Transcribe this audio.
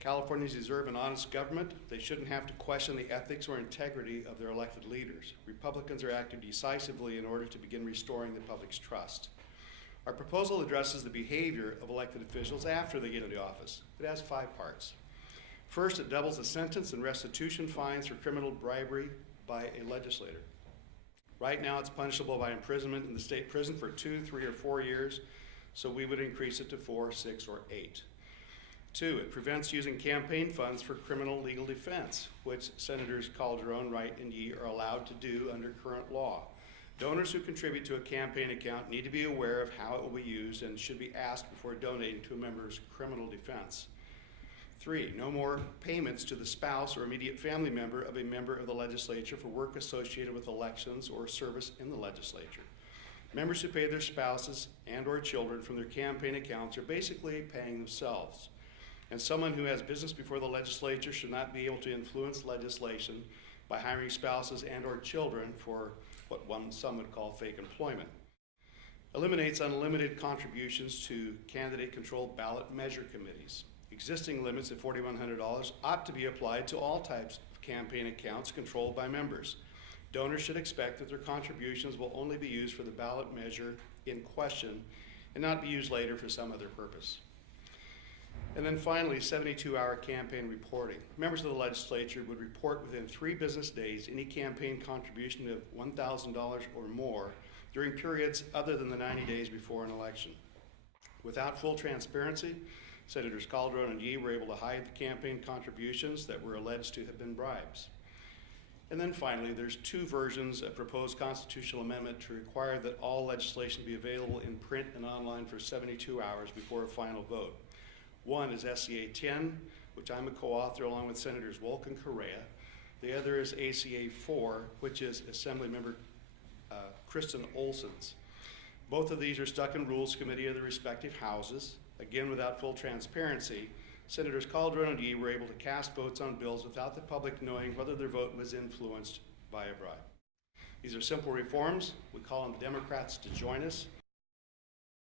Californians deserve an honest government. They shouldn't have to question the ethics or integrity of their elected leaders. Republicans are acting decisively in order to begin restoring the public's trust. Our proposal addresses the behavior of elected officials after they get into office. It has 5 parts. First, it doubles the sentence and restitution fines for criminal bribery by a legislator. Right now, it's punishable by imprisonment in the state prison for 2, 3, or 4 years, so we would increase it to 4, 6, or 8. 2, it prevents using campaign funds for criminal legal defense, which Senators Calderon, Wright, and Yee are allowed to do under current law. Donors who contribute to a campaign account need to be aware of how it will be used and should be asked before donating to a member's criminal defense. 3, no more payments to the spouse or immediate family member of a member of the legislature for work associated with elections or service in the legislature. Members who pay their spouses and/or children from their campaign accounts are basically paying themselves. And someone who has business before the legislature should not be able to influence legislation by hiring spouses and/or children for what some would call fake employment. Eliminates unlimited contributions to candidate-controlled ballot measure committees. Existing limits of $4,100 ought to be applied to all types of campaign accounts controlled by members. Donors should expect that their contributions will only be used for the ballot measure in question and not be used later for some other purpose. And then finally, 72-hour campaign reporting. Members of the legislature would report within 3 business days any campaign contribution of $1,000 or more during periods other than the 90 days before an election. Without full transparency, Senators Calderon and Yee were able to hide the campaign contributions that were alleged to have been bribes. And then finally, there's 2 versions of proposed constitutional amendment to require that all legislation be available in print and online for 72 hours before a final vote. One is SCA 10, which I'm a co-author along with Senators Wolk and Correa. The other is ACA 4, which is Assemblymember Kristen Olson's. Both of these are stuck in Rules Committee of the respective houses. Again, without full transparency, Senators Calderon and Yee were able to cast votes on bills without the public knowing whether their vote was influenced by a bribe. These are simple reforms. We call on the Democrats to join us.